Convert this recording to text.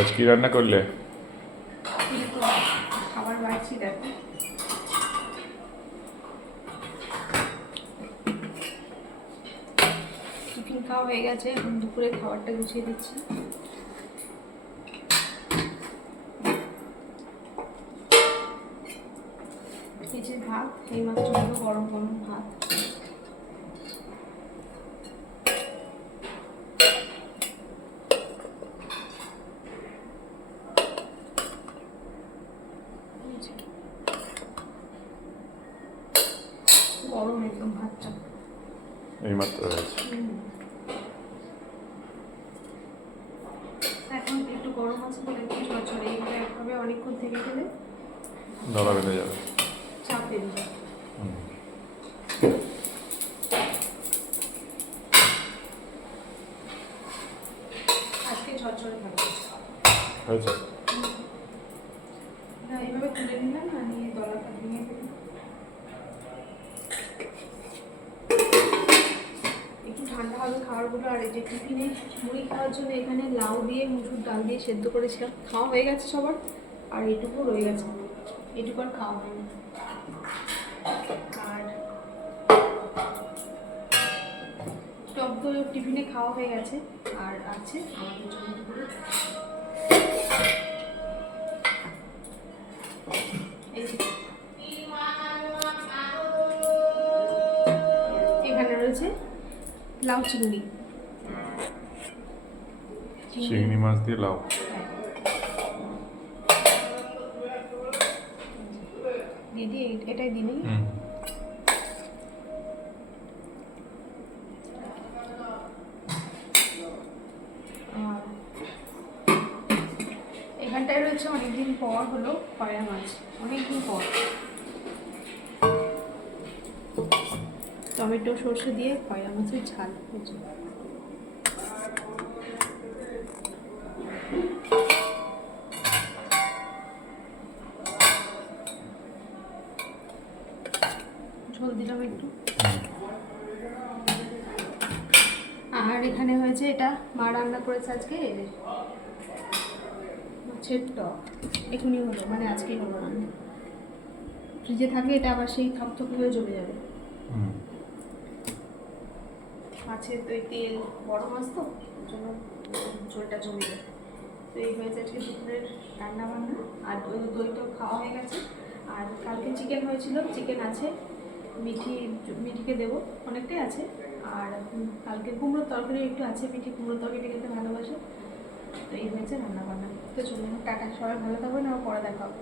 আজ কি রান্না করলে? খাবার বাড়ছি দেখো। টিফিন খাওয়া হয়ে গেছে, এখন দুপুরে খাবারটা গুছিয়ে দিচ্ছি। এই যে ভাত, এই মাত্র হলো গরম গরম ভাত। গরম একদম ভাতটা। এই মাত্র হয়েছে। এখন একটু গরম আছে বলে একটু ঝরঝরে, এইভাবে একভাবে অনেকক্ষণ থেকে গেলে দলা বেঁধে যাবে, চাপ বেরিয়ে যাবে। আজকে ঝরঝরে থাকবে। হয়েছে। না, এইভাবে তুলে নিলাম না, নিয়ে দলাটা ভেঙে দিলাম। একটু ঠান্ডা হবে খাবারগুলো। আর এই যে টিফিনে মুড়ি খাওয়ার জন্য এখানে লাউ দিয়ে মুসুর ডাল দিয়ে সেদ্ধ করেছিলাম, খাওয়া হয়ে গেছে সবার। আর এটুকু রয়ে গেছে, এটুকু আর খাওয়া হয়নি। আর টক দই টিফিনে খাওয়া হয়ে গেছে, আর আছে আমাদের জন্য দুপুরে। এই যে এখানে রয়েছে লাউ চিংড়ি, চিংড়ি মাছ দিয়ে লাউ। দিদি এটাই দিলি। এখানটায় রয়েছে অনেকদিন পর হলো পয়রা মাছ, অনেকদিন পর। টমেটো সর্ষে দিয়ে পয়রা মাছের ঝাল হয়েছে। ঝোল দিলাম একটু। আর এখানে হয়েছে, এটা মা রান্না করেছে আজকে, এই যে মাছের টক। এখনই হলো, মানে আজকেই হলো রান্না। ফ্রিজে থাকলে এটা আবার সেই থকথক হয়ে জমে যাবে। মাছের তো তেল, বড় মাছ তো, ওর জন্য ঝোলটা জমে যায়। তো এই হয়েছে আজকে দুপুরের রান্না বান্না। আর দইটাও খাওয়া হয়ে গেছে। আর কালকে চিকেন হয়েছিল, চিকেন আছে, মিঠিকে দেবো, অনেকটাই আছে। আর কালকে কুমড়োর তরকারি একটু আছে, মিঠি কুমড়োর তরকারি খেতে ভালোবাসে। তো এই হয়েছে রান্না বান্না। তো চলুন, টাটা, সবাই ভালো থাকবেন, আবার পরে দেখা হবে।